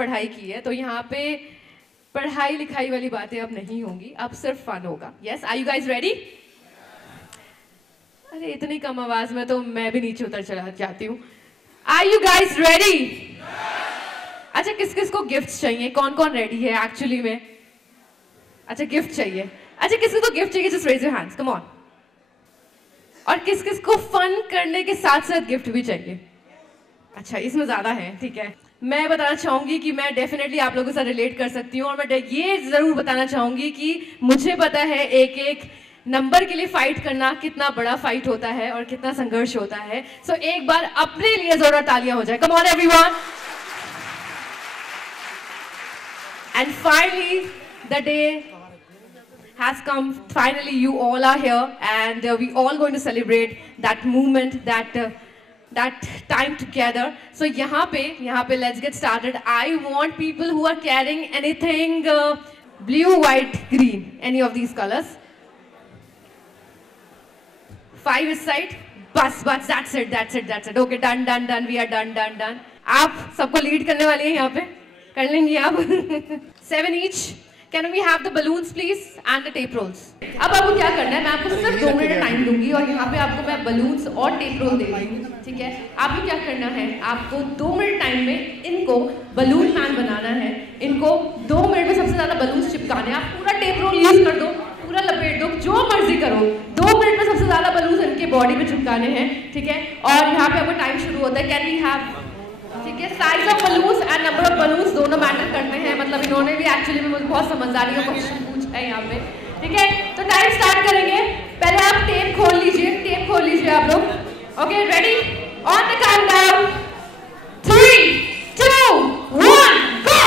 पढ़ाई की है, तो यहाँ पे पढ़ाई लिखाई वाली बातें अब नहीं होंगी, अब सिर्फ फन होगा। Yes, are you guys ready? अरे इतनी कम आवाज में तो मैं भी नीचे उतर चला जाती हूँ। Are you guys ready? अच्छा, किस किस को गिफ्ट चाहिए? कौन कौन रेडी है एक्चुअली में? अच्छा, गिफ्ट चाहिए। अच्छा, किस किस को गिफ्ट चाहिए? Just raise your hands, come on. और किस किस को फन करने के साथ साथ गिफ्ट भी चाहिए? अच्छा, इसमें ज्यादा है, ठीक है। मैं बताना चाहूंगी कि मैं डेफिनेटली आप लोगों के साथ रिलेट कर सकती हूँ, और मैं ये जरूर बताना चाहूंगी कि मुझे पता है एक एक नंबर के लिए फाइट करना कितना बड़ा फाइट होता है और कितना संघर्ष होता है। सो एक बार अपने लिए जोरदार तालियां हो जाए। Come on everyone. And finally the day has come. Finally you all are here, and we all going to celebrate that moment, that time together. So yahan pe let's get started. I want people who are carrying anything blue, white, green, any of these colors. 5 is side. Bus, that's it. Okay, done. We are done. आप सबको lead करने वाले हैं, यहाँ पे कर लेंगी आप। 7 each. Can we have the balloons please and the tape rolls? अब आपको क्या करना है, मैं आपको सिर्फ 2 मिनट टाइम दूंगी और यहाँ पे आपको मैं बलून्स और टेप रोल दे रही हूँ, ठीक है। आपको क्या करना है, आपको 2 मिनट टाइम में इनको बलून मैन बनाना है। इनको 2 मिनट में सबसे ज्यादा बलून्स चिपकाने हैं। आप पूरा टेप रोल यूज कर दो, पूरा लपेट दो, जो मर्जी करो। 2 मिनट में सबसे ज्यादा बलून्स इनके बॉडी में चिपकाने हैं, ठीक है। और यहाँ पे आपको टाइम शुरू होता है। कैन वी हैव, ठीक है, size of balloons and number of balloons दोनों मैटर करते हैं। मतलब इन्होंने भी एक्चुअली में मुझे बहुत समझदारी का क्वेश्चन पूछा है यहाँ पे, ठीक है। तो टाइम स्टार्ट करेंगे। पहले आप टेप खोल लीजिए आप लोग। Okay, ready? On the countdown 3 2 1 go.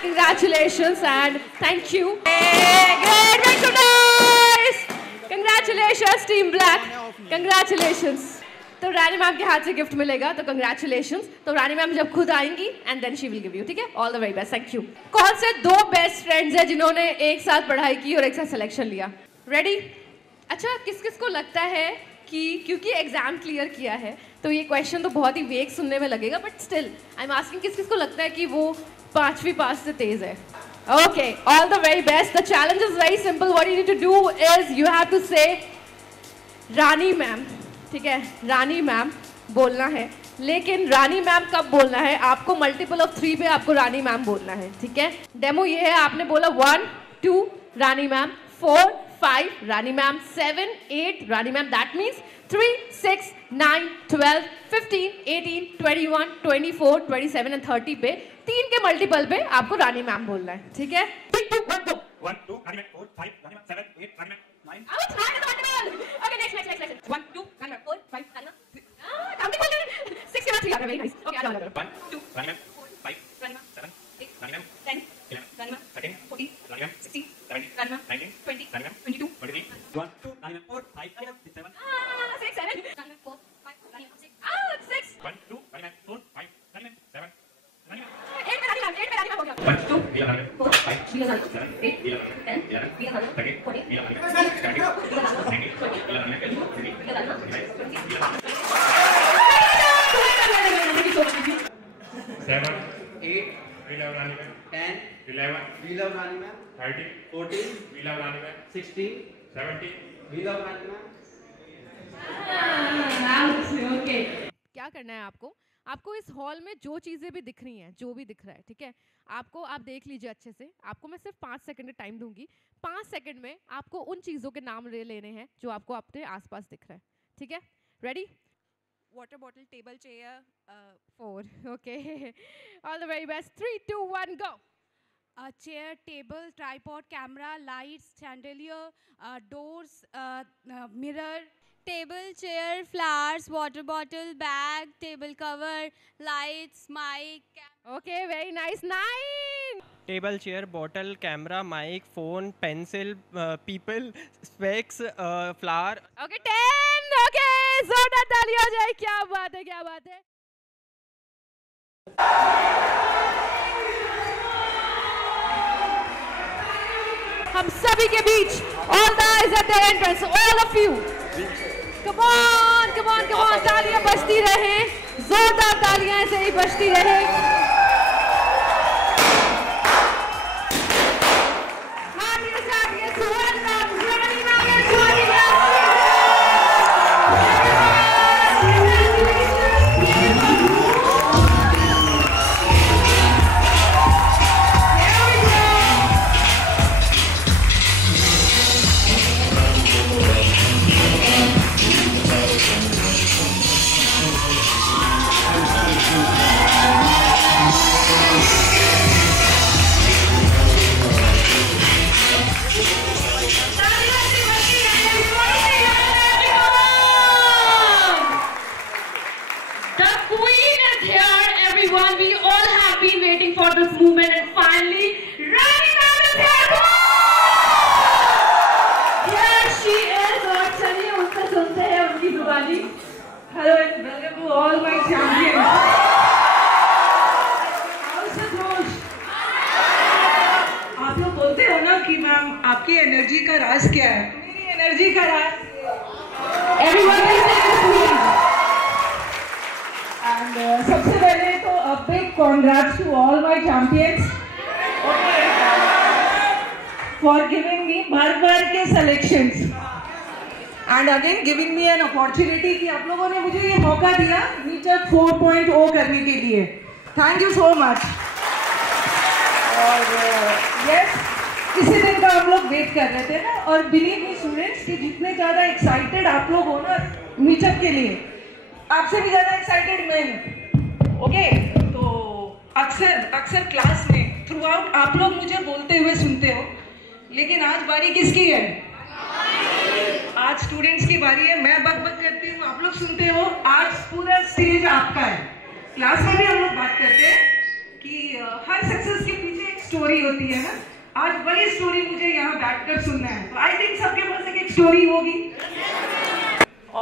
Congratulations and thank you. Hey, great, make some noise. Congratulations, Team Black. Congratulations. तो रानी मैम के हाथ से गिफ्ट मिलेगा, तो कंग्रेचुलेशंस। तो रानी मैम जब खुद आएंगी and then she will give you, ठीक है? All the very best, thank you. कौन से 2 बेस्ट फ्रेंड्स हैं जिन्होंने एक साथ पढ़ाई की और एक साथ सिलेक्शन लिया? रेडी? अच्छा, किस किस को लगता है कि क्योंकि एग्जाम क्लियर किया है तो ये क्वेश्चन तो बहुत ही वेग सुनने में लगेगा, but still I am asking, किस किस को लगता है कि वो 5वीं पास से तेज है? Okay, all the very best. The challenge is very simple. What you need to do is you have to say Rani ma'am, ठीक है? रानी मैम बोलना है, लेकिन रानी मैम कब बोलना है? आपको मल्टीपल ऑफ 3 पे आपको रानी मैम बोलना है, ठीक है? डेमो ये है, आपने बोला 1 2 Rani ma'am, 4 5 Rani ma'am, 7 8 Rani ma'am, that means 3 6 9 12 15 18 21 24 27 and 30 पे 3 के मल्टीपल पे आपको रानी मैम बोलना है, ठीक है? 1 2 Rani ma'am, 4 5 Rani ma'am, 7 8 Rani ma'am, 9 Okay, next. 1 2 Rani ma'am, 4 5 Rani ma'am, counting बोल रहे 6 के बाद 3 आ गया, वेरी नाइस। ओके, आ जाओ 1 2 Rani ma'am, 4 5 Rani ma'am, 7 8 Rani ma'am, 10 11 रानी मैम, 13 14 रानी मैम, 16 17 रानी मैम, 19 20 रानी ma'am, 22 23 1 2 Rani ma'am, 4 5 Rani ma'am, 6 7 6 7 रानी ma'am, 4 5 Rani ma'am, 6 1 2 Rani ma'am, 4 5 Rani ma'am, 7 रानी मैम, 8 पे रानी मैम हो गया। 1 2 Rani ma'am, 4 5 7 8 10 11 13 14 7 8 we love Rani ma'am, 10 11 we love Rani ma'am, 13 14 we love Rani ma'am, 16 17 we love Rani ma'am। Okay, क्या करना है आपको? आपको इस hall में जो चीज़ें भी दिख रही हैं, जो भी दिख रहा है, ठीक है? आपको, आप देख लीजिए अच्छे से। आपको मैं सिर्फ 5 सेकंड का टाइम दूंगी। 5 सेकंड में आपको उन चीज़ों के नाम ले लेने हैं जो आपको अपने आसपास दिख रहा है, ठीक है? Ready? Water bottle, table, chair, 4, okay. All the very best. 3 2 1 go. chair, table, tripod, camera, lights, chandelier, doors, mirror. Table, chair, flowers, water bottle, bag, table cover, lights, mic. Okay, very nice. 9 table, chair, bottle, camera, mic, phone, pencil, people, specs, flower. Okay, 10 okay, जोरदार ताली हो जाए। क्या बात है, क्या बात है। हम सभी के बीच all the eyes at the entrance, all of you, come on, come on, come on, तालियां बजती रहे, जोरदार तालियां ऐसे ही बजती रहे। We all have been waiting for this moment, and finally, Rani ma'am is here. Here she is. और चलिए उनसे सुनते हैं उनकी जुबानी। Hello and welcome to all my champions. How's the जोश? आप लोग बोलते हो ना कि मैम आपकी एनर्जी का राज क्या है? मेरी एनर्जी का राज Everyone will say this please. And सबसे पहले तो a big congrats to all my champions for giving me बार-बार के selections and again giving me an opportunity कि आप लोगों ने मुझे ये मौका दिया नीचक 4.0 करने के लिए। Thank you so much। और yes, इसी दिन का हम लोग वेट कर रहे थे ना, और बिलीव मी स्टूडेंट्स कि जितने ज़्यादा एक्साइटेड आप लोग हो ना मीटअप के लिए, आपसे भी ज़्यादा एक्साइटेड मैं हूँ। ओके, तो अक्सर क्लास में थ्रू आउट आप लोग मुझे बोलते हुए सुनते हो, लेकिन आज बारी किसकी है? आज स्टूडेंट्स की बारी है। मैं बक करती हूँ, आप लोग सुनते हो। आज पूरा स्टेज आपका है। क्लास में भी हम लोग बात करते हैं कि हर सक्सेस के पीछे एक स्टोरी होती है ना। आज वही स्टोरी मुझे यहाँ बैठकर सुनना है। तो आई थिंक सबके पास एक स्टोरी होगी।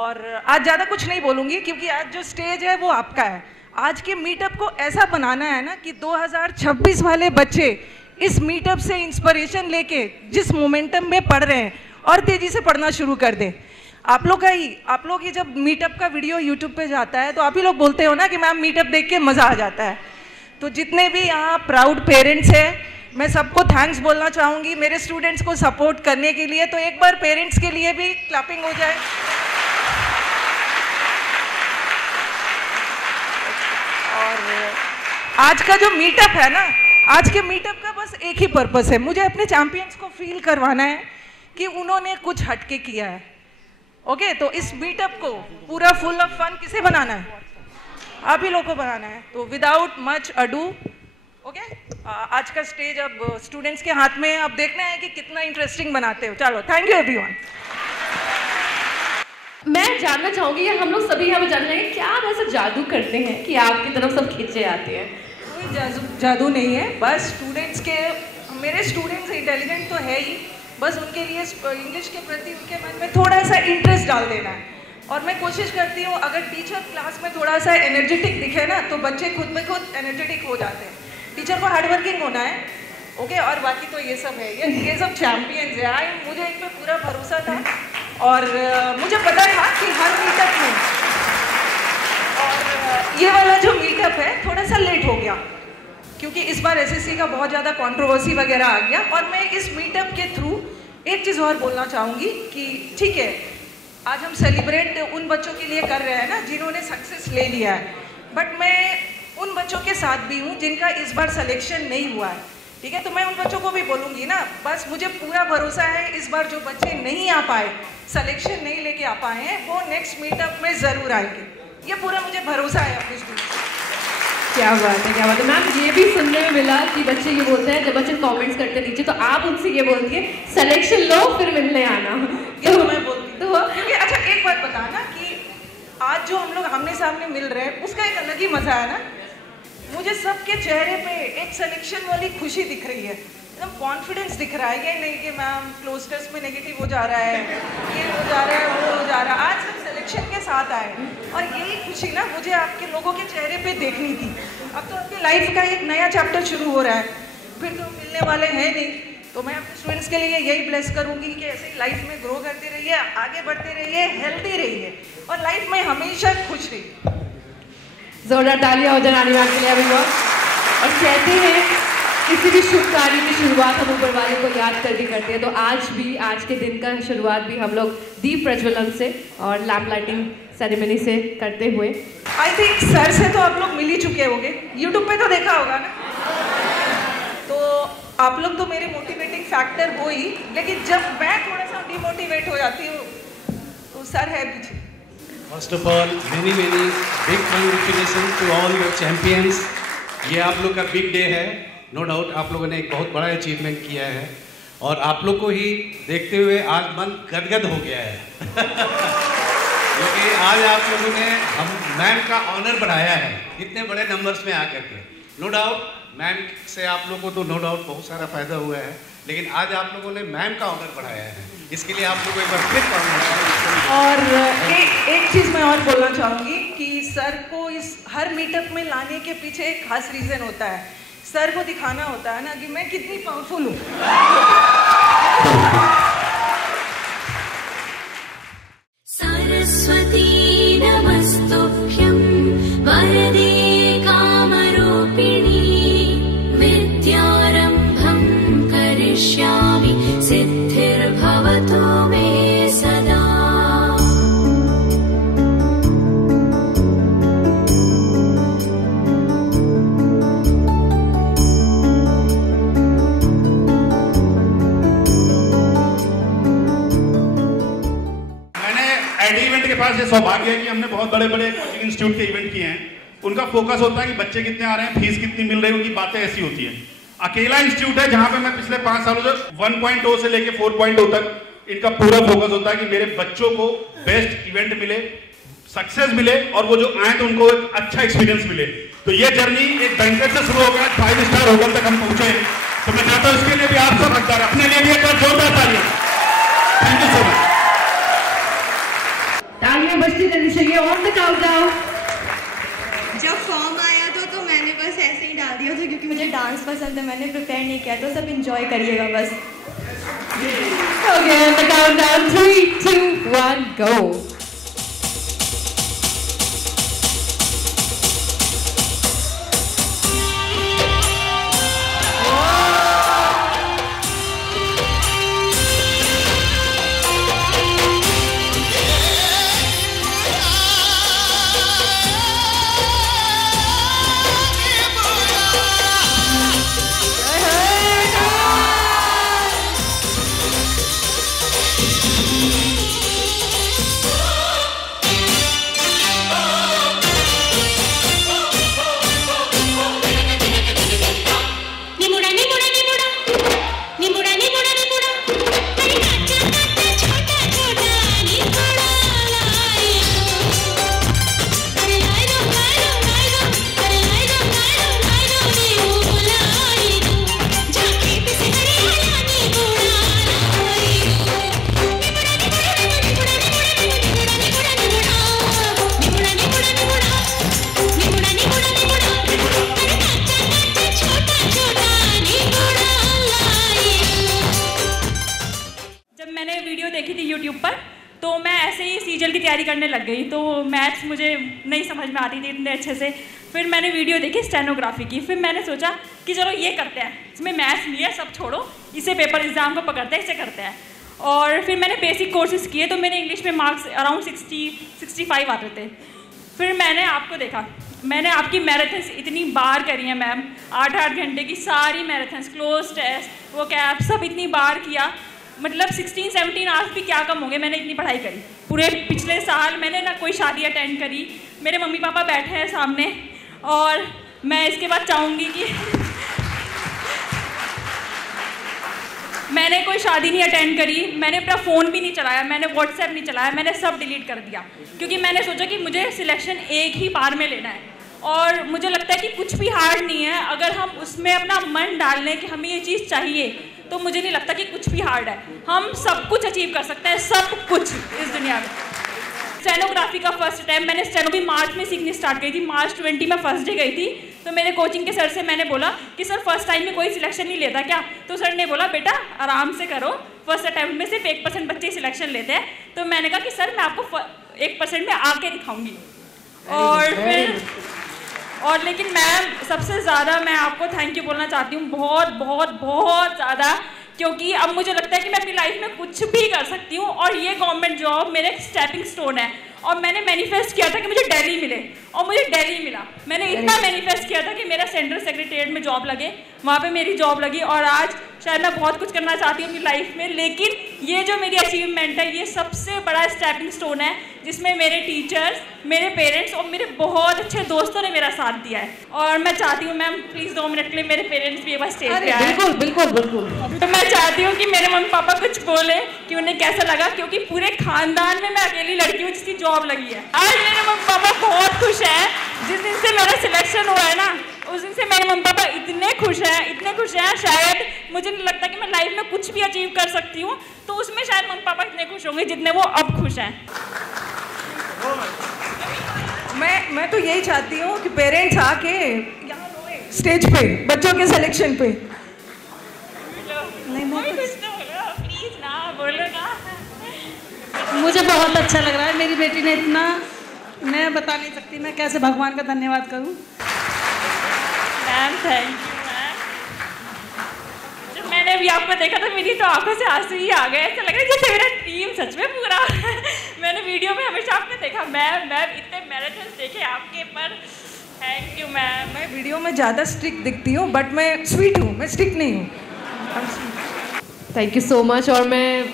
और आज ज़्यादा कुछ नहीं बोलूँगी क्योंकि आज जो स्टेज है वो आपका है। आज के मीटअप को ऐसा बनाना है ना कि 2026 वाले बच्चे इस मीटअप से इंस्पिरेशन लेके जिस मोमेंटम में पढ़ रहे हैं और तेज़ी से पढ़ना शुरू कर दें। आप लोग ही जब मीटअप का वीडियो यूट्यूब पे जाता है तो आप ही लोग बोलते हो ना कि मैम मीटअप देख के मज़ा आ जाता है। तो जितने भी यहाँ प्राउड पेरेंट्स हैं, मैं सबको थैंक्स बोलना चाहूँगी मेरे स्टूडेंट्स को सपोर्ट करने के लिए। तो एक बार पेरेंट्स के लिए भी क्लैपिंग हो जाए। और आज का जो मीटअप है ना, आज के मीटअप का बस एक ही पर्पस है, मुझे अपने चैंपियंस को फील करवाना है कि उन्होंने कुछ हटके किया है। ओके, तो इस मीटअप को पूरा फुल ऑफ फन किसे बनाना है? आप ही लोगों को बनाना है। तो विदाउट मच अडू, ओके, आज का स्टेज अब स्टूडेंट्स के हाथ में है। अब देखना है कि कितना इंटरेस्टिंग बनाते हो। चलो, थैंक यू एवरीवन। मैं जानना चाहूंगी, या हम लोग सभी यहाँ पे जानना चाहेंगे, क्या आप ऐसा जादू करते हैं कि आपकी तरफ सब खींचे आते हैं? कोई जादू नहीं है, बस स्टूडेंट्स के, मेरे स्टूडेंट्स इंटेलिजेंट तो है ही, बस उनके लिए इंग्लिश के प्रति उनके मन में थोड़ा सा इंटरेस्ट डाल देना है। और मैं कोशिश करती हूँ अगर टीचर क्लास में थोड़ा सा एनर्जेटिक दिखे ना तो बच्चे खुद ब खुद एनर्जेटिक हो जाते हैं। टीचर को हार्डवर्किंग होना है, ओके, और बाकी तो ये सब है, ये सब चैम्पियंस है। मुझे इन पर पूरा भरोसा था और मुझे पता था कि हर मीटअप में, और ये वाला जो मीटअप है थोड़ा सा लेट हो गया क्योंकि इस बार एसएससी का बहुत ज़्यादा कंट्रोवर्सी वगैरह आ गया। और मैं इस मीटअप के थ्रू एक चीज़ और बोलना चाहूँगी कि ठीक है, आज हम सेलिब्रेट उन बच्चों के लिए कर रहे हैं ना जिन्होंने सक्सेस ले लिया है, बट मैं उन बच्चों के साथ भी हूँ जिनका इस बार सिलेक्शन नहीं हुआ है। ठीक है, तो मैं उन बच्चों को भी बोलूँगी ना, बस मुझे पूरा भरोसा है इस बार जो बच्चे नहीं आ पाए, सिलेक्शन नहीं लेके आ पाए हैं, वो नेक्स्ट मीटअप में ज़रूर आएंगे। ये पूरा मुझे भरोसा है अपने स्टूडेंट्स। क्या बात है, क्या बात है। मैम, ये भी सुनने में मिला कि बच्चे ये बोलते हैं, जब बच्चे कमेंट्स करते नीचे तो आप उनसे ये बोलती है सिलेक्शन लो फिर मिलने आना। ये तो मैं बोलती हूँ क्योंकि अच्छा एक बात बताना कि आज जो हम लोग आमने सामने मिल रहे हैं उसका एक अलग ही मजा है ना। मुझे सबके चेहरे पे एक सिलेक्शन वाली खुशी दिख रही है, एकदम कॉन्फिडेंस दिख रहा है। ये नहीं कि मैम क्लोज टेस्ट में नेगेटिव हो जा रहा है, ये हो जा रहा है, वो हो जा रहा है। आज सब सिलेक्शन के साथ आए और यही खुशी ना मुझे आपके लोगों के चेहरे पे देखनी थी। अब तो आपकी लाइफ का एक नया चैप्टर शुरू हो रहा है, फिर तो मिलने वाले हैं नहीं। तो मैं अपने स्टूडेंट्स के लिए यही ब्लेस करूँगी कि ऐसे ही लाइफ में ग्रो करते रहिए, आगे बढ़ते रहिए, हेल्दी रहिए और लाइफ में हमेशा खुश रहिए। जोरदार तालियां हो जाए मैम के लिए अभी बहुत। और कहते हैं किसी भी शुभ कार्य की शुरुआत हम ऊपर वाले को याद करके करते हैं, तो आज के दिन का शुरुआत भी हम लोग दीप प्रज्वलन से और लैम्प लाइटिंग सेरेमनी से करते हुए। आई थिंक सर से तो आप लोग मिल ही चुके होंगे, यूट्यूब पे तो देखा होगा ना। तो आप लोग तो मेरे मोटिवेटिंग फैक्टर हो ही, लेकिन जब मैं थोड़ा सा डिमोटिवेट हो जाती हूँ तो सर है पीछे। First of all, many big congratulations to all your champions. ये आप लोग का बिग डे है, नो डाउट आप लोगों ने एक बहुत बड़ा अचीवमेंट किया है और आप लोग को ही देखते हुए आज मन गदगद हो गया है क्योंकि आज आप लोगों ने हम मैम का ऑनर बढ़ाया है इतने बड़े नंबर्स में आकर के। नो डाउट मैम से आप लोगों को तो नो डाउट बहुत सारा फायदा हुआ है, लेकिन आज आप लोगों ने मैम का ऑनर बढ़ाया है, इसके लिए आप लोगों को एक बार फिर कॉन्ग्रेचुलेशन। और एक चीज़ मैं और बोलना चाहूँगी कि सर को इस हर मीटअप में लाने के पीछे एक खास रीज़न होता है। सर को दिखाना होता है ना कि मैं कितनी पावरफुल हूँ। सरस्वती नमस्तुभ्यं वरदे कामरूपिणी विद्यारम्भं करिष्यामि सिद्धिर्भवतु मे सदा। इवेंट के पास ये सौभाग्य है कि हमने बहुत बड़े बड़े कोचिंग इंस्टीट्यूट के इवेंट किए हैं। उनका फोकस होता है कि बच्चे कितने आ रहे हैं, फीस कितनी मिल रही है, उनकी बातें ऐसी होती हैं। अकेला इंस्टीट्यूट है जहां पे मैं पिछले 5 सालों से 1.0 से लेके 4.0 तक इनका पूरा फोकस होता है कि मेरे बच्चों को बेस्ट इवेंट मिले, सक्सेस मिले और वो जो आए तो उनको एक अच्छा एक्सपीरियंस मिले। तो ये जर्नी एक बैंकेट से शुरू होकर 5 स्टार होटल तक हम पहुंचे। तो मैं चाहता हूं इसके लिए भी आप सब हकदार, अपने लिए भी एक बार जोरदार तालियां। Thank you so much. तालियां ताली बजती रहनी चाहिए। On the countdown. जब फॉर्म आया तो मैंने बस ऐसे ही डाल दिया था क्योंकि मुझे डांस पसंद है, मैंने प्रिपेयर नहीं किया, तो सब एंजॉय करिएगा बस। Okay, on the countdown, 3, 2, 1, go. तो मैं ऐसे ही सीजल की तैयारी करने लग गई। तो मैथ्स मुझे नहीं समझ में आती थी इतने अच्छे से। फिर मैंने वीडियो देखी स्टेनोग्राफी की। फिर मैंने सोचा कि चलो ये करते हैं, इसमें मैथ्स नहीं है, सब छोड़ो, इसे पेपर एग्जाम को पकड़ते हैं, इसे करते हैं। और फिर मैंने बेसिक कोर्सेज किए तो मेरे इंग्लिश में मार्क्स अराउंड 65 आते थे। फिर मैंने आपको देखा, मैंने आपकी मैराथन्स इतनी बार करी हैं मैम, 8-8 घंटे की सारी मैराथन्स, क्लोज टेस्ट, वो कैप सब इतनी बार किया। मतलब 16-17 आवर्स भी क्या कम होंगे, मैंने इतनी पढ़ाई करी। पूरे पिछले साल मैंने ना कोई शादी अटेंड करी। मेरे मम्मी पापा बैठे हैं सामने, और मैं इसके बाद चाहूँगी कि मैंने कोई शादी नहीं अटेंड करी, मैंने अपना फ़ोन भी नहीं चलाया, मैंने व्हाट्सएप नहीं चलाया, मैंने सब डिलीट कर दिया। क्योंकि मैंने सोचा कि मुझे सिलेक्शन एक ही बार में लेना है। और मुझे लगता है कि कुछ भी हार्ड नहीं है, अगर हम उसमें अपना मन डाल लें कि हमें ये चीज़ चाहिए, तो मुझे नहीं लगता कि कुछ भी हार्ड है। हम सब कुछ अचीव कर सकते हैं, सब कुछ इस दुनिया में। स्टेनोग्राफी का फर्स्ट अटैम्प्ट, मैंने स्टेनो भी मार्च में सीखनी स्टार्ट की थी। मार्च 20 में फर्स्ट डे गई थी। तो मेरे कोचिंग के सर से मैंने बोला कि सर फर्स्ट टाइम में कोई सिलेक्शन नहीं लेता क्या? तो सर ने बोला बेटा आराम से करो, फर्स्ट अटैम्प्ट में सिर्फ 1% बच्चे सिलेक्शन लेते हैं। तो मैंने कहा कि सर मैं आपको 1% में आके दिखाऊंगी। और लेकिन मैम सबसे ज़्यादा मैं आपको थैंक यू बोलना चाहती हूँ, बहुत बहुत बहुत ज़्यादा, क्योंकि अब मुझे लगता है कि मैं अपनी लाइफ में कुछ भी कर सकती हूँ। और ये गवर्नमेंट जॉब मेरे एक स्टेपिंग स्टोन है। और मैंने मैनिफेस्ट किया था कि मुझे दिल्ली मिले, और मुझे दिल्ली मिला। मैंने इतना मैनिफेस्ट किया था कि मेरा सेंट्रल सेक्रेटेरिएट में जॉब लगे, वहाँ पे मेरी जॉब लगी। और आज शायद मैं बहुत कुछ करना चाहती हूँ अपनी लाइफ में, लेकिन ये जो मेरी अचीवमेंट है, ये सबसे बड़ा स्टेपिंग स्टोन है, जिसमें मेरे टीचर्स, मेरे पेरेंट्स और मेरे बहुत अच्छे दोस्तों ने मेरा साथ दिया है। और मैं चाहती हूँ मैम प्लीज़ 2 मिनट के लिए मेरे पेरेंट्स भी एक बार स्टेज पे आए। बिल्कुल बिल्कुल बिल्कुल। तो मैं चाहती हूँ कि मेरे मम्मी पापा कुछ बोले कि उन्हें कैसा लगा, क्योंकि पूरे खानदान में मैं अकेली लड़की हूँ जिसकी जॉब लगी है। आज मेरे मम्मी पापा बहुत खुश हैं। जिस दिन से मेरा सिलेक्शन हुआ है ना, उस दिन से मेरे मम्मी पापा इतने खुश हैं, शायद मुझे नहीं लगता कि मैं लाइफ में कुछ भी अचीव कर सकती हूँ, तो उसमें शायद मम्मी पापा इतने खुश होंगे जितने वो अब खुश हैं। मैं तो यही चाहती हूँ कि पेरेंट्स आके यहाँ रोए स्टेज पे बच्चों के सिलेक्शन पे। नहीं कुछ तो बोलो प्लीज ना, बोलो ना। मुझे बहुत अच्छा लग रहा है, मेरी बेटी ने इतना, मैं बता नहीं सकती मैं कैसे भगवान का धन्यवाद करूँ। Ma'am thank you ma'am. जब मैंने अभी आपको देखा तो मेरी तो आंखों से आंसू ही आ गए। ऐसा लग रहा है जैसे मेरा ड्रीम सच में पूरा मैंने वीडियो में हमेशा आपने देखा मैम इतने मैराथन देखे आपके, पर थैंक यू मैम। मैं वीडियो में ज़्यादा स्ट्रिक्ट दिखती हूँ, बट मैं स्वीट हूँ, मैं स्ट्रिक्ट नहीं हूँ। Thank you so much. और मैं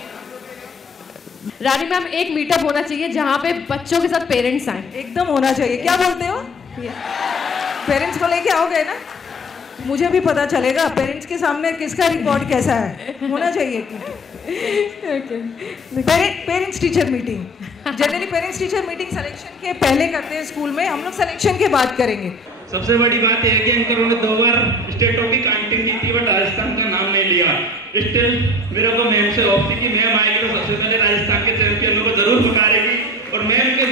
रानी मैम, एक मीटअप होना चाहिए जहाँ पे बच्चों के साथ पेरेंट्स आए। एकदम होना चाहिए। क्या बोलते हो? पेरेंट्स को लेके आओगे ना, मुझे भी पता चलेगा पेरेंट्स के सामने किसका रिकॉर्ड कैसा है। होना चाहिए parents teacher meeting. Generally parents teacher meeting selection के पहले करते हैं स्कूल में, हम लोग सिलेक्शन के बाद करेंगे। सबसे बड़ी बात यह है कि एंकरों ने 2 बार स्टेटों की काउंटिंग की थी, बट राजस्थान का नाम नहीं लिया। स्टिल मेरे को मैम से होप थी कि मैम आएगी तो सबसे पहले राजस्थान के चैंपियनों को जरूर पुकारेगी, और मैम के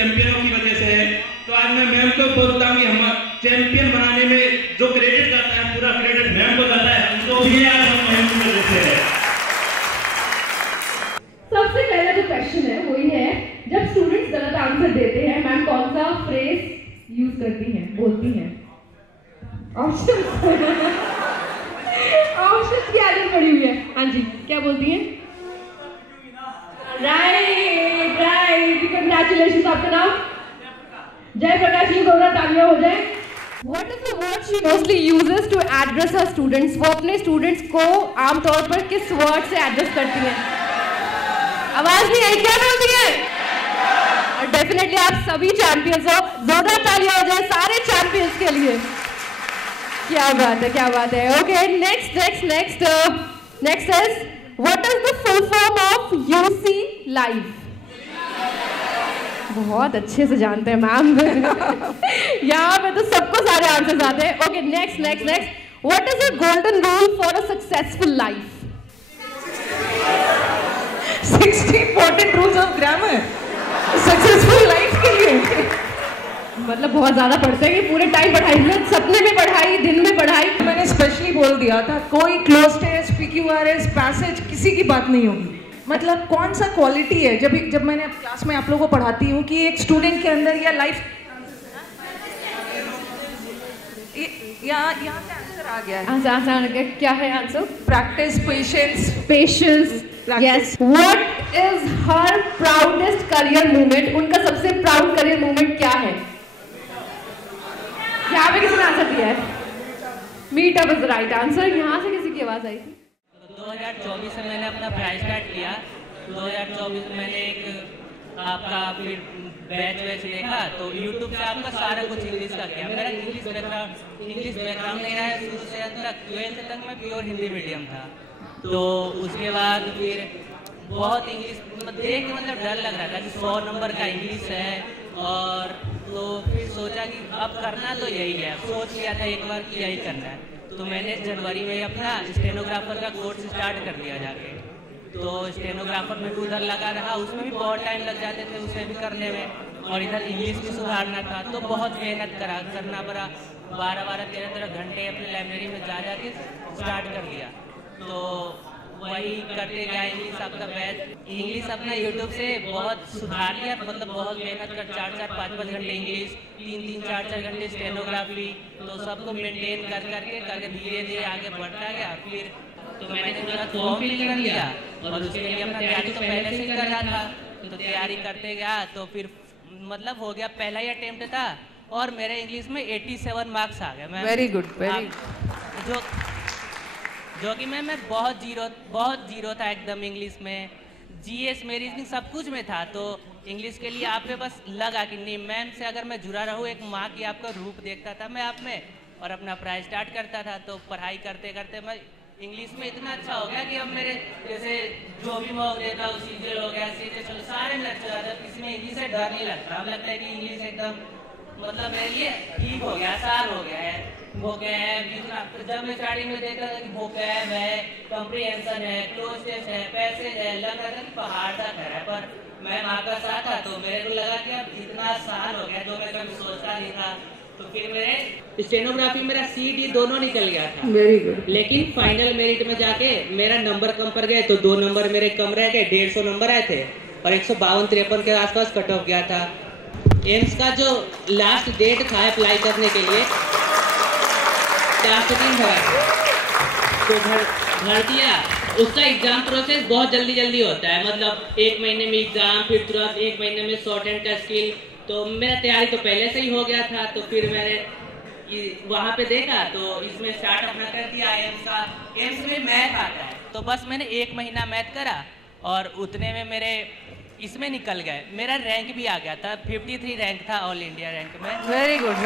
चैंपियनों की वजह से है। तो आज मैं मैम को बोलता हूँ कि हम चैंपियन बनाने में जो क्रेडिट जाता है पूरा क्रेडिट मैम को जाता है, हमको भी आज हम मैम की वजह से है। सबसे पहला जो क्वेश्चन है वही है, जब स्टूडेंट्स गलत आंसर देते हैं मैम कौन सा फ्रेज यूज करती हैं, बोलती हैं? ऑप्शन की आदत पड़ी हुई है। हाँ जी, क्या बोलती हैं? Right right, congratulation. आपका नाम? जयप्रकाश जी, दोनों तालियां हो जाए। What is the word she mostly uses to address her students? वो अपने स्टूडेंट्स को आमतौर पर किस वर्ड से एड्रेस करती हैं? आवाज नहीं आई, क्या बोलती है? और डेफिनेटली आप सभी चैंपियंस हो, जोरदार तालियां हो जाए सारे चैंपियंस के लिए। क्या बात है, क्या बात है। Okay, next is what is the full form of UC live? बहुत अच्छे से जानते हैं मैम। यहाँ पे तो सबको सारे आंसर्स आते हैं। Okay, next what is the golden rule for a successful life? 60 important rules of grammar successful life के लिए। मतलब बहुत ज्यादा पढ़ते हैं, पूरे टाइम पढ़ाई में, सपने में पढ़ाई, दिन में पढ़ाई। मैंने स्पेशली बोल दिया था कोई क्लोज टेस्ट, PQRS, पैसेज किसी की बात नहीं होगी। मतलब कौन सा क्वालिटी है, जब मैंने क्लास में आप लोगों को पढ़ाती हूँ कि एक स्टूडेंट के अंदर या लाइफ यहाँ पे आंसर आ गया है। क्या है answer? Practice, patience. Yes. What is her proudest career movement? उनका सबसे प्राउड करियर मूवमेंट क्या है? यहाँ पे किसी ने आंसर दिया है? Meetup is right answer. यहाँ से किसी की आवाज आई थी? 2024 में मैंने अपना प्राइस स्टार्ट किया। 2024 में मैंने एक आपका फिर बैच देखा, तो YouTube से आपका सारा कुछ इंग्लिश का किया। मेरा इंग्लिश बैकग्राउंड नहीं रहा है शुरू से अंत तक। 12th तक मैं प्योर हिंदी मीडियम था। तो उसके बाद फिर बहुत इंग्लिश देख के मतलब डर लग रहा था कि 100 नंबर का इंग्लिश है। और तो फिर सोचा कि अब करना तो यही है। सोच लिया था एक बार कि यही करना है। तो मैंने जनवरी में अपना स्टेनोग्राफर का कोर्स स्टार्ट कर दिया जाके। तो स्टेनोग्राफर में भी उधर लगा रहा, उसमें भी बहुत टाइम लग जाते थे उसे भी करने में, और इधर इंग्लिश भी सुधारना था। तो बहुत मेहनत करना पड़ा। 12-12, 13-13 घंटे अपने लाइब्रेरी में जा के स्टार्ट कर दिया। तो वही करते गया। इंग्लिश अपना यूट्यूब से बहुत सुधार लिया। मतलब बहुत मेहनत कर 4-4, 5-5 घंटे इंग्लिश, 3-3, 4-4 घंटे स्टेनोग्राफी। तो सबको मेंटेन करके धीरे धीरे आगे बढ़ता गया। फिर तो मैंने पूरा फॉर्म फिल कर लिया और उसके लिए अपना तैयारी तो पहले से कर रहा था। तो तैयारी करते गया तो फिर मतलब हो गया, पहला ही अटेम्प्ट था और मेरे इंग्लिश में 87 मार्क्स आ गए। Very good. जो कि मैं बहुत जीरो था एकदम इंग्लिश में। GS में रीजनिंग सब कुछ में था। तो इंग्लिश के लिए आप पे बस लगा कि नहीं, मैम से अगर मैं जुड़ा रहूँ, एक माँ की आपका रूप देखता था मैं आप में और अपना पढ़ाई स्टार्ट करता था। तो पढ़ाई करते करते मैं इंग्लिश में इतना अच्छा हो गया कि अब मेरे जैसे जो भी मॉक देता हूँ, CGL हो गया, CHL, सारे में अच्छा आता है। किसी में इंग्लिश से डर नहीं लगता। अब लगता है कि इंग्लिश एकदम मतलब मेरे लिए ठीक हो गया, आसान हो गया है। जब मैं स्टार्टिंग में देखता था कि वोकैब है, कॉम्प्रिहेंशन है, क्लोज टेस्ट है, पैसेज है, लग रहा था कि पहाड़ सा घर है। पर मैं आपका साथ था तो मेरे को लगा कि अब इतना आसान हो गया जो मैं कभी सोचता नहीं था। तो फिर मेरे स्टेनोग्राफी मेरा CD दोनों निकल गया था। Very good. लेकिन फाइनल मेरिट में जाके मेरा नंबर कम पड़ गए। तो 2 नंबर मेरे कम रह गए। 150 नंबर आए थे और 152-53 के आसपास कट ऑफ गया था। एम्स का जो लास्ट डेट था अप्लाई करने के लिए 4 से 3 भरा तो भर दिया। उसका एग्जाम प्रोसेस बहुत जल्दी होता है। मतलब 1 महीने में एग्जाम, फिर तुरंत 1 महीने में शॉर्ट एंड का स्किल। तो मेरा तैयारी तो पहले से ही हो गया था। तो फिर मैंने वहाँ पे देखा तो इसमें स्टार्ट अपना कर दिया एम्स का। एम्स में मैथ आता है तो बस मैंने 1 महीना मैथ करा और उतने में मेरे इसमें निकल गए। मेरा रैंक भी आ गया था, 53 रैंक था ऑल इंडिया रैंक में। Very good.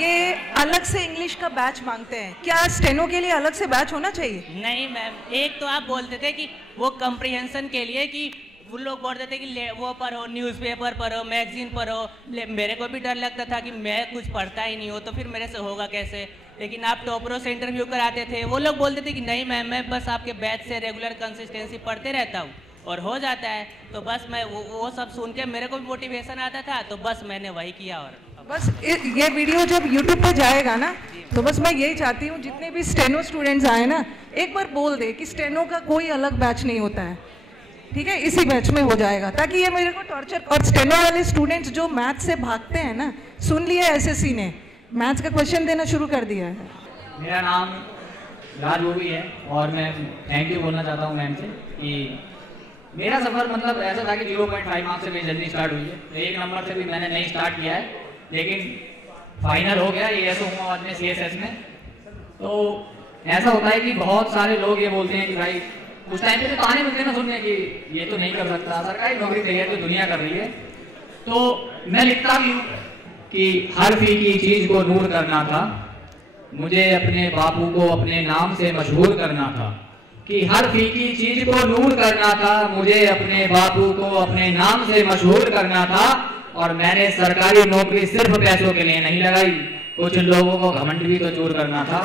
ये अलग से इंग्लिश का बैच मांगते हैं क्या? स्टेनो के लिए अलग से बैच होना चाहिए? नहीं मैम, एक तो आप बोलते थे कि वो कम्प्रीहेंशन के लिए कि वो लोग बोलते थे कि वो पढ़ो, न्यूज़पेपर पढ़ो, मैगजीन पढ़ो। मेरे को भी डर लगता था कि मैं कुछ पढ़ता ही नहीं हो तो फिर मेरे से होगा कैसे। लेकिन आप टॉपरों से इंटरव्यू कराते थे, वो लोग बोलते थे कि नहीं मैम, मैं बस आपके बैच से रेगुलर कंसिस्टेंसी पढ़ते रहता हूँ और हो जाता है। तो बस मैं वो सब सुन के मेरे को भी मोटिवेशन आता था, तो बस मैंने वही किया। और बस ये वीडियो जब YouTube पे जाएगा ना, तो बस मैं यही चाहती हूँ जितने भी स्टेनो स्टूडेंट्स आए ना, एक बार बोल दे कि स्टेनो का कोई अलग बैच नहीं होता है, ठीक है, इसी बैच में हो जाएगा, ताकि ये मेरे को टॉर्चर। और स्टेनो वाले स्टूडेंट्स जो मैथ से भागते हैं ना, सुन लिया एसएससी ने मैथ्स का क्वेश्चन देना शुरू कर दिया है। मेरा नाम राज बोबी है और मैं थैंक यू बोलना चाहता हूँ मैम से कि मेरा सफ़र मतलब ऐसा था कि 0.5 मार्क्स से मेरी जर्नी स्टार्ट हुई है। 1 नंबर से भी मैंने नहीं स्टार्ट किया है, लेकिन फाइनल हो गया। ये ऐसा हुआ आज में CSS में। तो ऐसा होता है कि बहुत सारे लोग ये बोलते हैं कि भाई उस टाइम पे तो ताने मिलते ना सुनने की ये तो नहीं कर सकता, सरकारी नौकरी तैयार तो दुनिया कर रही है। तो मैं लिखता भी हूँ कि हर फीकी चीज़ को नूर करना था, मुझे अपने बापू को अपने नाम से मशहूर करना था। कि हर फीकी चीज को नूर करना था, मुझे अपने बापू को अपने नाम से मशहूर करना था। और मैंने सरकारी नौकरी सिर्फ पैसों के लिए नहीं लगाई, कुछ लोगों को घमंड भी तो चूर करना था।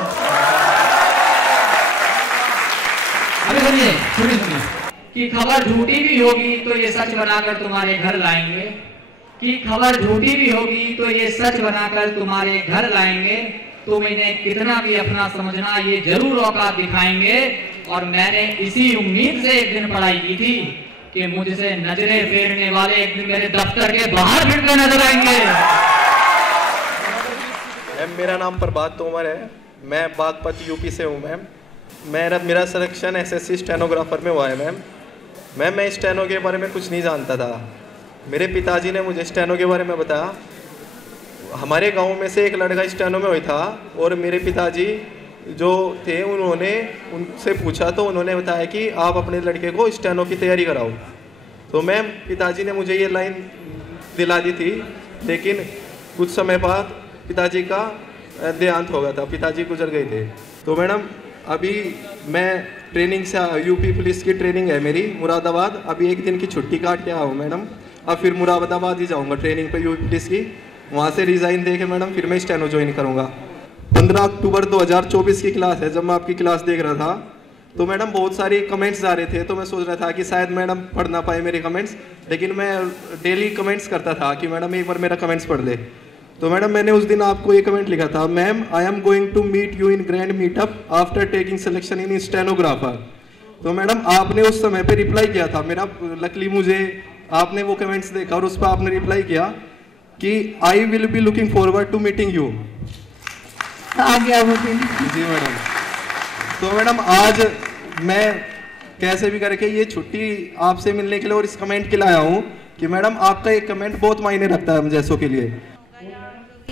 अभी सुनिए सुनिए सुनिए कि खबर झूठी भी होगी तो ये सच बनाकर तुम्हारे घर लाएंगे, कि खबर झूठी भी होगी तो ये सच बनाकर तुम्हारे घर लाएंगे। तुम इन्हें कितना भी अपना समझना, ये जरूर औकात दिखाएंगे। और मैंने इसी उम्मीद से एक दिन पढ़ाई की थी कि मुझसे नजरें फेरने वाले एक दिन मेरे दफ्तर के बाहर फिरते नजर आएंगे। मैम मेरा नाम प्रभात तोमर है, मैं बागपत यूपी से हूँ मैम। मेरा सिलेक्शन एसएससी स्टेनोग्राफर में हुआ है मैम। मैं स्टेनो के बारे में कुछ नहीं जानता था, मेरे पिताजी ने मुझे स्टेनो के बारे में बताया। हमारे गांव में से एक लड़का स्टेनो में हुआ था और मेरे पिताजी जो थे उन्होंने उनसे पूछा तो उन्होंने बताया कि आप अपने लड़के को स्टेनो की तैयारी कराओ। तो मैम पिताजी ने मुझे ये लाइन दिला दी थी, लेकिन कुछ समय बाद पिताजी का देहांत हो गया था, पिताजी गुजर गए थे। तो मैडम अभी मैं ट्रेनिंग से यूपी पुलिस की ट्रेनिंग है मेरी मुरादाबाद, अभी 1 दिन की छुट्टी काट के आया हूँ मैडम। अब फिर मुरादाबाद ही जाऊँगा ट्रेनिंग पे यूपी पुलिस की, वहाँ से रिज़ाइन दे के मैडम फिर मैं स्टेनो ज्वाइन करूँगा। 15 अक्टूबर 2024 की क्लास है। जब मैं आपकी क्लास देख रहा था तो मैडम बहुत सारे कमेंट्स आ रहे थे, तो मैं सोच रहा था कि शायद मैडम पढ़ ना पाए मेरे कमेंट्स, लेकिन मैं डेली कमेंट्स करता था कि मैडम एक बार मेरा कमेंट्स पढ़ ले। तो मैडम मैंने उस दिन आपको ये कमेंट लिखा था, ma'am I am going to meet you in grand meetup after taking selection in stenographer. तो मैडम आपने उस समय पे रिप्लाई किया था मेरा, लकली मुझे आपने वो कमेंट्स देखा और उस पर आपने रिप्लाई किया कि I will be looking forward to meeting you. आ गया वो दिन। जी मैडम। तो मैडम आज मैं कैसे भी करके ये छुट्टी आपसे मिलने के लिए और इस कमेंट के लिए आया हूँ कि मैडम आपका एक कमेंट बहुत मायने रखता है हम जैसों के लिए।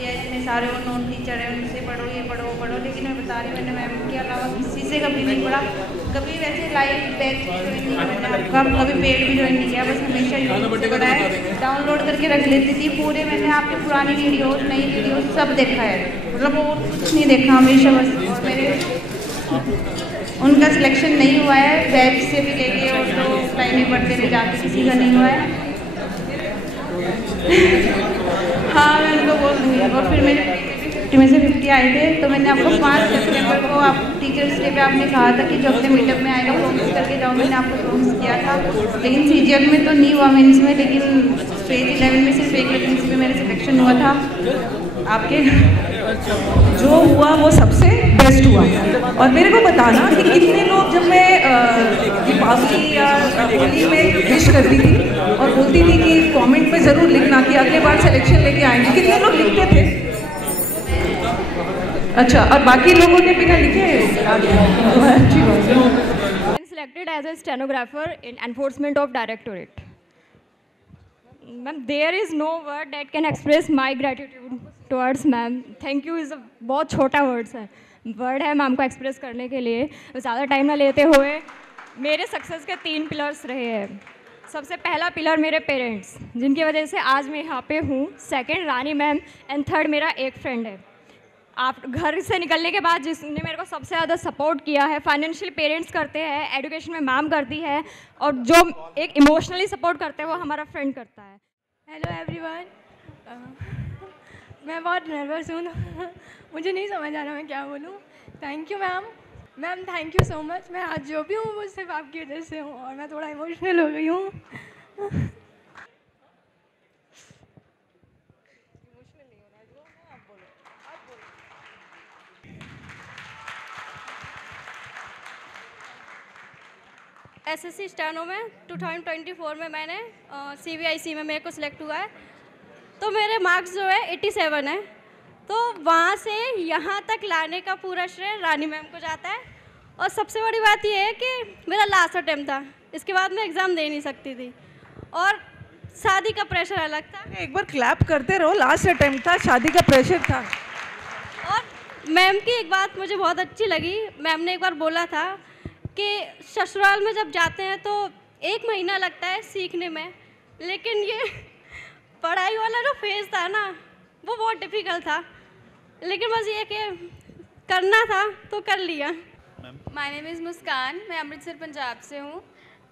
इतने सारे और नॉन टीचर है, उनसे पढ़ो ये पढ़ो वो पढ़ो, लेकिन मैं बता रही हूँ मैंने मैम के अलावा किसी से कभी नहीं पढ़ा, कभी वैसे लाइव बैच भी ज्वाइन नहीं मैंने आपका, कभी पेड भी ज्वाइन नहीं किया, बस हमेशा यूट्यूब से पढ़ा है, डाउनलोड करके रख लेती थी पूरे। मैंने आपके पुरानी वीडियोस नई वीडियोस सब देखा है, मतलब और कुछ नहीं देखा हमेशा बस। और मेरे उनका सिलेक्शन नहीं हुआ है, बैच से भी गए और तो टाइम में पढ़ते रहे जाके, किसी का नहीं हुआ है। हाँ मैं उनको बोल दूँगी। और फिर मेरे 50 में से 50 आए थे, तो मैंने आपको 5 सितंबर को आप टीचर्स डे पे आपने कहा था कि जो अपने मीटअप में आएगा प्रॉमिस करके जाओ, मैंने आपको प्रॉमिस किया था। लेकिन CGL में तो नहीं हुआ मेंस में, लेकिन स्टेज 11 में सिर्फ एक वैकेंसी पे मेरा सिलेक्शन हुआ था। आपके जो हुआ वो सबसे बेस्ट हुआ। और मेरे को बताना कि कितने लोग, जब मैं दीपावली या होली में विश करती थी और बोलती थी कि कमेंट में ज़रूर लिखना कि अगले बार सिलेक्शन लेके आएंगे, कितने लोग लिखते थे? अच्छा, और बाकी लोगों ने बिना लिखे अच्छी बात। Selected as a stenographer in enforcement of directorate. Ma'am, there is no word that can express my gratitude towards ma'am. Thank you is a बहुत छोटा वर्ड्स है, वर्ड है मैम को एक्सप्रेस करने के लिए। ज़्यादा टाइम ना लेते हुए मेरे सक्सेस के 3 पिलर्स रहे हैं। सबसे पहला पिलर मेरे पेरेंट्स, जिनकी वजह से आज मैं यहाँ पे हूँ। Second Rani ma'am and third मेरा एक फ्रेंड है। आप घर से निकलने के बाद जिसने मेरे को सबसे ज़्यादा सपोर्ट किया है, फाइनेंशियल पेरेंट्स करते हैं, एजुकेशन में मैम करती है, और जो एक इमोशनली सपोर्ट करते हैं वो हमारा फ्रेंड करता है। हेलो एवरीवन, मैं बहुत नर्वस हूँ मुझे नहीं समझ आ रहा मैं क्या बोलूँ। Thank you ma'am ma'am thank you so much. मैं आज जो भी हूँ वो सिर्फ आपकी वजह से हूँ और मैं थोड़ा इमोशनल हो गई हूँ। एसएससी स्टेनो में 2024 में मैंने CBIC में मेरे को सिलेक्ट हुआ है, तो मेरे मार्क्स जो है 87 है। तो वहाँ से यहाँ तक लाने का पूरा श्रेय रानी मैम को जाता है। और सबसे बड़ी बात यह है कि मेरा लास्ट अटेम्प्ट था, इसके बाद मैं एग्ज़ाम दे नहीं सकती थी और शादी का प्रेशर अलग था। एक बार क्लैप करते रहो, लास्ट अटेम्प्ट था, शादी का प्रेशर था। और मैम की एक बात मुझे बहुत अच्छी लगी, मैम ने एक बार बोला था कि ससुराल में जब जाते हैं तो 1 महीना लगता है सीखने में, लेकिन ये पढ़ाई वाला जो फेज़ था ना वो बहुत डिफ़िकल्ट था, लेकिन बस ये कि करना था तो कर लिया। माय नेम इज़ मुस्कान, मैं अमृतसर पंजाब से हूँ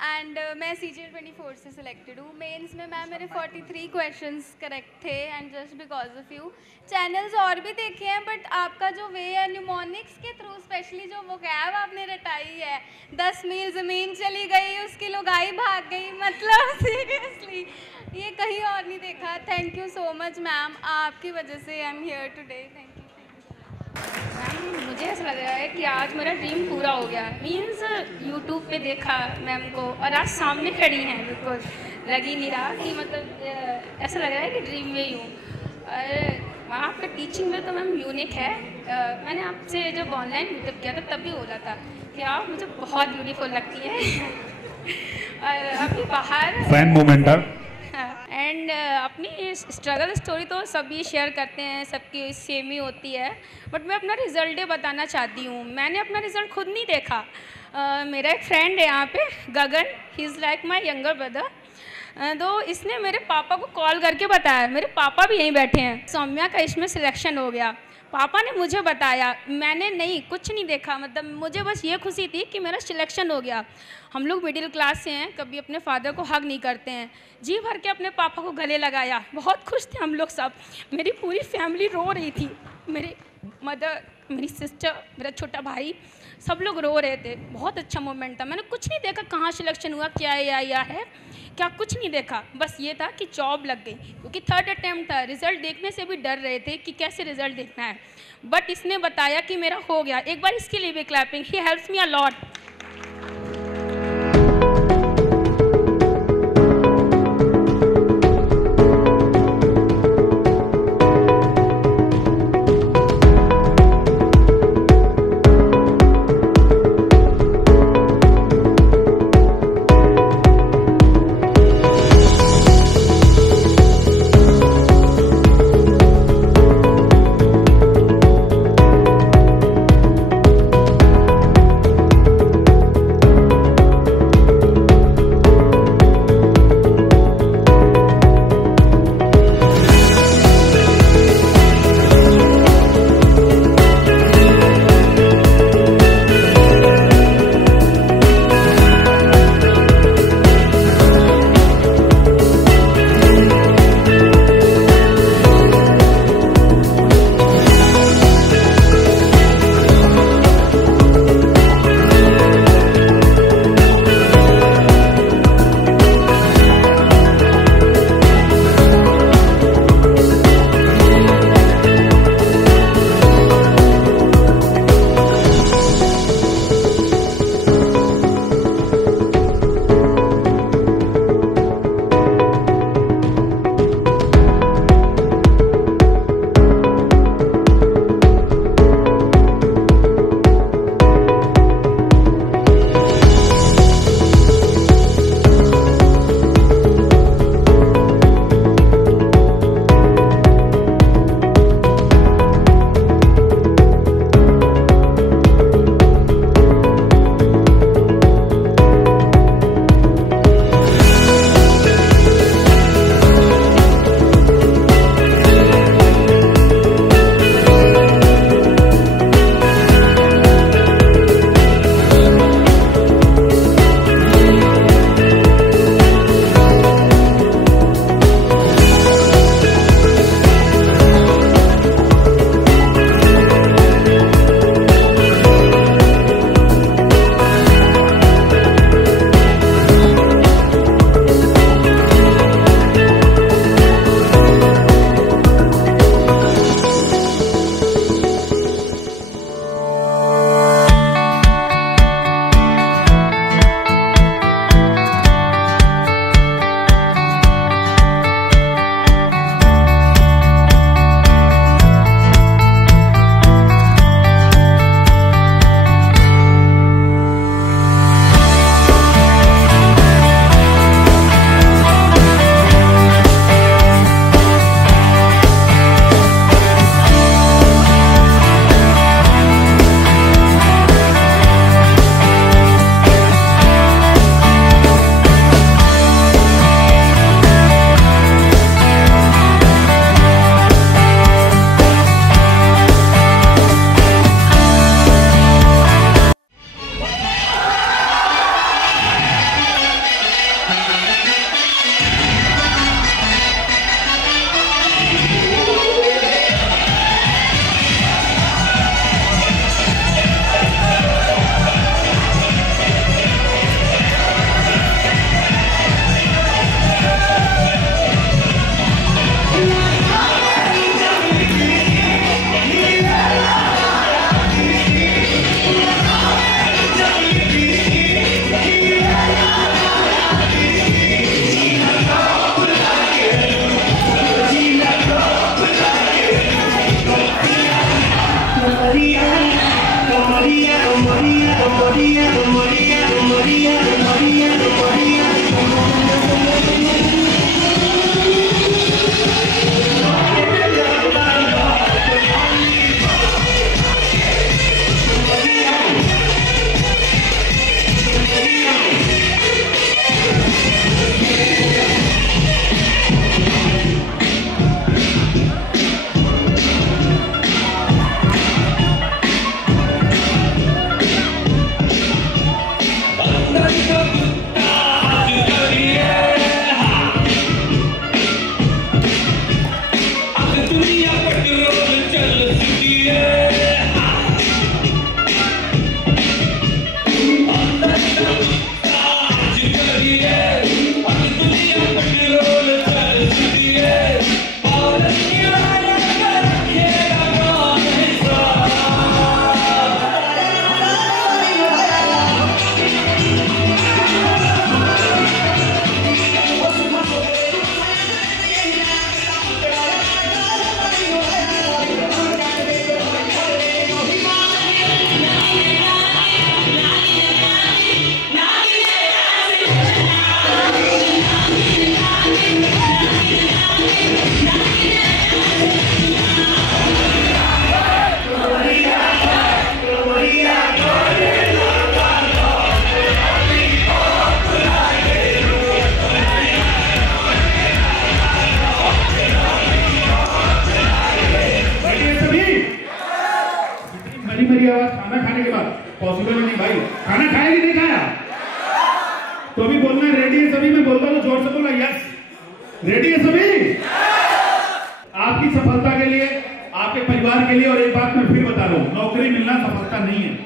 एंड मैं CGL 24 से सिलेक्टेड हूँ। मेंस में मैम मेरे 43 क्वेश्चंस करेक्ट थे and just because of you. Channels और भी देखे हैं बट आपका जो वे है न्यूमोनिक्स के थ्रू स्पेशली जो वोकैब आपने रटाई है, 10 मील ज़मीन चली गई उसकी लुगाई भाग गई, मतलब सीरियसली ये कहीं और नहीं देखा। Thank you so much ma'am, आपकी वजह से I am here today. Thank you. Ma'am मुझे ऐसा लग रहा है कि आज मेरा ड्रीम पूरा हो गया। मीन्स यूट्यूब पे देखा मैम को और आज सामने खड़ी हैं, बिल्कुल लग ही नहीं रहा कि मतलब ऐसा लग रहा है कि ड्रीम में ही हूँ। और आपका टीचिंग में तो मैम यूनिक है। मैंने आपसे जब ऑनलाइन मीटअप किया था तब भी बोला था कि आप मुझे बहुत ब्यूटीफुल लगती हैं। और अभी बाहर फैन मोमेंट एंड अपनी स्ट्रगल स्टोरी तो सभी शेयर करते हैं, सबकी सेम ही होती है, बट मैं अपना रिज़ल्ट ही बताना चाहती हूँ। मैंने अपना रिज़ल्ट खुद नहीं देखा। मेरा एक फ्रेंड है यहाँ पे Gagan, he is like my younger brother, तो इसने मेरे पापा को कॉल करके बताया। मेरे पापा भी यहीं बैठे हैं। सौम्या का इसमें सिलेक्शन हो गया, पापा ने मुझे बताया, मैंने नहीं कुछ नहीं देखा। मतलब मुझे बस ये खुशी थी कि मेरा सिलेक्शन हो गया। हम लोग मिडिल क्लास से हैं, कभी अपने फादर को हग नहीं करते हैं। जी भर के अपने पापा को गले लगाया, बहुत खुश थे हम लोग सब। मेरी पूरी फैमिली रो रही थी, मेरी मदर, मेरी सिस्टर, मेरा छोटा भाई, सब लोग रो रहे थे। बहुत अच्छा मोमेंट था। मैंने कुछ नहीं देखा कहाँ सिलेक्शन हुआ, क्या या है क्या, कुछ नहीं देखा। बस ये था कि जॉब लग गई, क्योंकि 3rd अटेम्प्ट था। रिज़ल्ट देखने से भी डर रहे थे कि कैसे रिज़ल्ट देखना है, बट इसने बताया कि मेरा हो गया। एक बार इसके लिए भी clapping, he helps me a lot. बाद खाना खाने के बाद पॉसिबल नहीं भाई, खाना खाया कि नहीं खाया? तो अभी बोलना है रेडी है सभी, मैं बोलता हूँ जोर से बोला यस, रेडी है सभी? आपकी सफलता के लिए, आपके परिवार के लिए, और एक बात मैं फिर बता रहा हूँ, नौकरी मिलना सफलता नहीं है।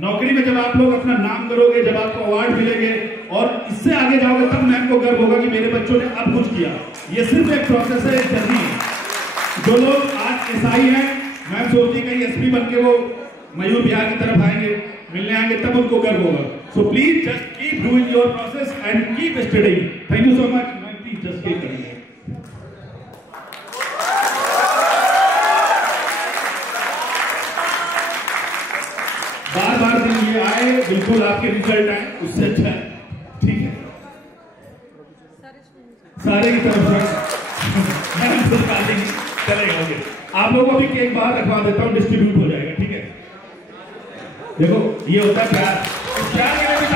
नौकरी में जब आप लोग अपना नाम करोगे, जब आपको अवार्ड मिलेंगे और इससे आगे जाओगे, तब मैम को गर्व होगा कि मेरे बच्चों ने अब कुछ किया। ये सिर्फ एक प्रोसेस है, एक जर्नी है। जो लोग आज एसआई हैं, मैम सोचती कहीं एसपी बन के वो मयूर बिहार की तरफ आएंगे, मिलने आएंगे, तब उनको गर्व होगा। So please just keep doing your process and keep studying. Thank you so much ma'am, please just keep करेंगे। बार बार दिन ये आए, बिल्कुल आपके रिजल्ट आए, उससे अच्छा है, ठीक है? सारे की तरफ से चलेगा, ओके। आप लोगों को भी केक बाहर रखवा देता हूँ, डिस्ट्रीब्यूट हो जाएगा, ठीक है? देखो ये होता है प्यार, प्यार के लिए भी